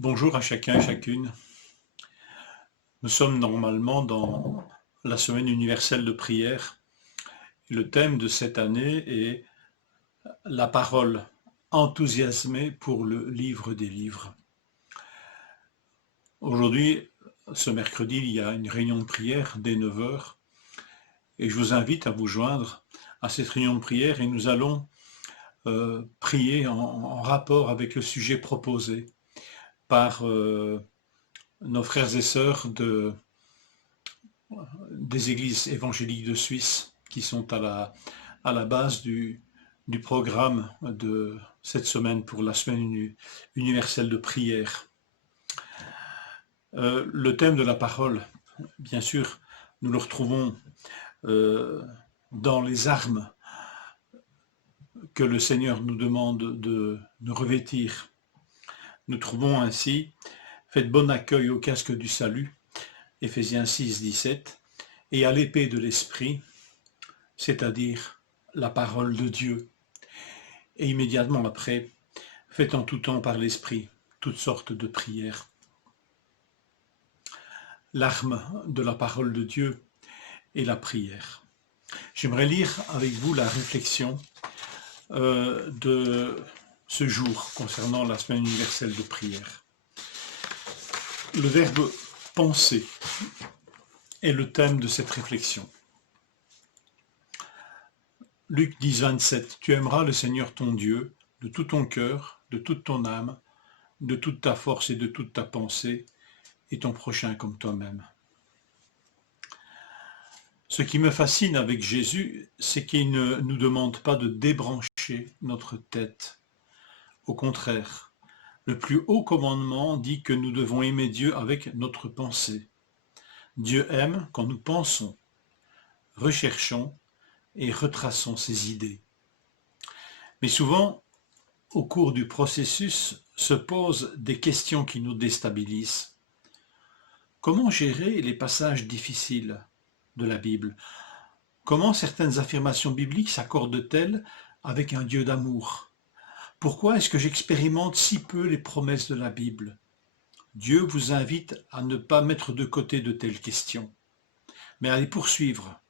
Bonjour à chacun et chacune. Nous sommes normalement dans la semaine universelle de prière. Le thème de cette année est la parole enthousiasmée pour le livre des livres. Aujourd'hui, ce mercredi, il y a une réunion de prière dès 9 heures et je vous invite à vous joindre à cette réunion de prière et nous allons prier en rapport avec le sujet proposé par nos frères et sœurs des églises évangéliques de Suisse qui sont à la base du programme de cette semaine pour la semaine universelle de prière. Le thème de la parole, bien sûr, nous le retrouvons dans les armes que le Seigneur nous demande de revêtir. Nous trouvons ainsi « Faites bon accueil au casque du salut » Éphésiens 6, 17, et à l'épée de l'esprit, c'est-à-dire la parole de Dieu. Et immédiatement après, faites en tout temps par l'esprit toutes sortes de prières. L'arme de la parole de Dieu est la prière. J'aimerais lire avec vous la réflexion de ce jour concernant la semaine universelle de prière. Le verbe penser est le thème de cette réflexion. Luc 10, 27, tu aimeras le Seigneur ton Dieu de tout ton cœur, de toute ton âme, de toute ta force et de toute ta pensée, et ton prochain comme toi-même. Ce qui me fascine avec Jésus, c'est qu'il ne nous demande pas de débrancher notre tête. Au contraire, le plus haut commandement dit que nous devons aimer Dieu avec notre pensée. Dieu aime quand nous pensons, recherchons et retraçons ses idées. Mais souvent, au cours du processus, se posent des questions qui nous déstabilisent. Comment gérer les passages difficiles de la Bible? Comment certaines affirmations bibliques s'accordent-elles avec un Dieu d'amour? Pourquoi est-ce que j'expérimente si peu les promesses de la Bible? Dieu vous invite à ne pas mettre de côté de telles questions, mais à les poursuivre,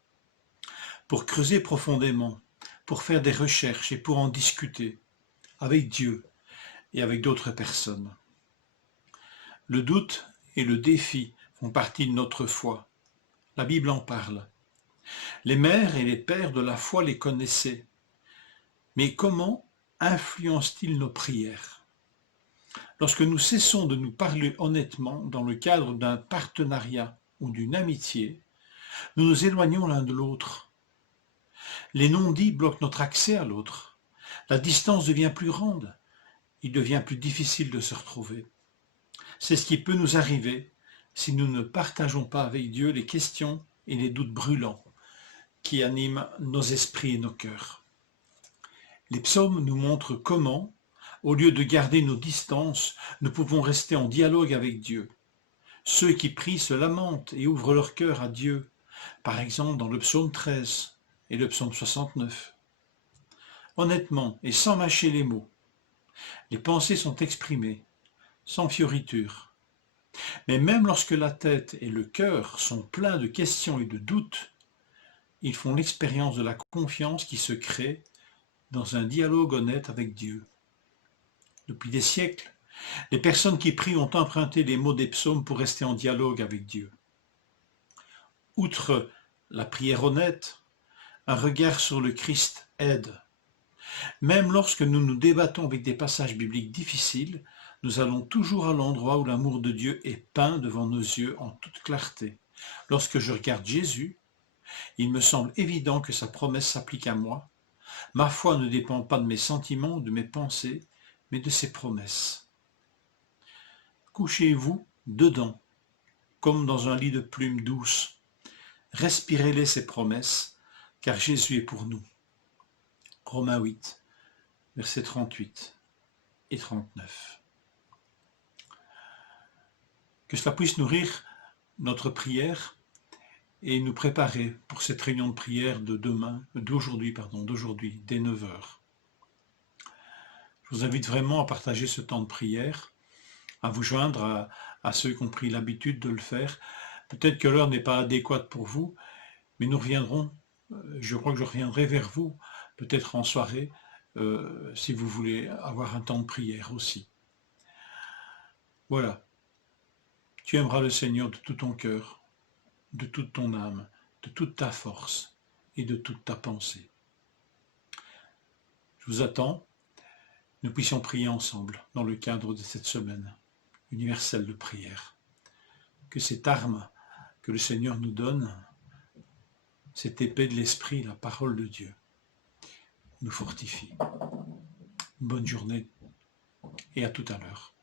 pour creuser profondément, pour faire des recherches et pour en discuter avec Dieu et avec d'autres personnes. Le doute et le défi font partie de notre foi. La Bible en parle. Les mères et les pères de la foi les connaissaient. Mais comment influencent-ils nos prières? Lorsque nous cessons de nous parler honnêtement dans le cadre d'un partenariat ou d'une amitié, nous nous éloignons l'un de l'autre. Les non-dits bloquent notre accès à l'autre. La distance devient plus grande. Il devient plus difficile de se retrouver. C'est ce qui peut nous arriver si nous ne partageons pas avec Dieu les questions et les doutes brûlants qui animent nos esprits et nos cœurs. Les psaumes nous montrent comment, au lieu de garder nos distances, nous pouvons rester en dialogue avec Dieu. Ceux qui prient se lamentent et ouvrent leur cœur à Dieu, par exemple dans le psaume 13 et le psaume 69. Honnêtement et sans mâcher les mots, les pensées sont exprimées, sans fioriture. Mais même lorsque la tête et le cœur sont pleins de questions et de doutes, ils font l'expérience de la confiance qui se crée dans un dialogue honnête avec Dieu. Depuis des siècles, les personnes qui prient ont emprunté les mots des psaumes pour rester en dialogue avec Dieu. Outre la prière honnête, un regard sur le Christ aide. Même lorsque nous nous débattons avec des passages bibliques difficiles, nous allons toujours à l'endroit où l'amour de Dieu est peint devant nos yeux en toute clarté. Lorsque je regarde Jésus, il me semble évident que sa promesse s'applique à moi. Ma foi ne dépend pas de mes sentiments ou de mes pensées, mais de ses promesses. Couchez-vous dedans, comme dans un lit de plumes douces. Respirez-les ces promesses, car Jésus est pour nous. Romains 8, versets 38 et 39. Que cela puisse nourrir notre prière et nous préparer pour cette réunion de prière d'aujourd'hui, dès 9 heures. Je vous invite vraiment à partager ce temps de prière à vous joindre à ceux qui ont pris l'habitude de le faire. Peut-être que l'heure n'est pas adéquate pour vous, mais nous reviendrons, je crois que je reviendrai vers vous, peut-être en soirée, si vous voulez avoir un temps de prière aussi. Voilà, tu aimeras le Seigneur de tout ton cœur, de toute ton âme, de toute ta force et de toute ta pensée. Je vous attends, nous puissions prier ensemble dans le cadre de cette semaine universelle de prière. Que cette arme que le Seigneur nous donne, cette épée de l'Esprit, la parole de Dieu, nous fortifie. Bonne journée et à tout à l'heure.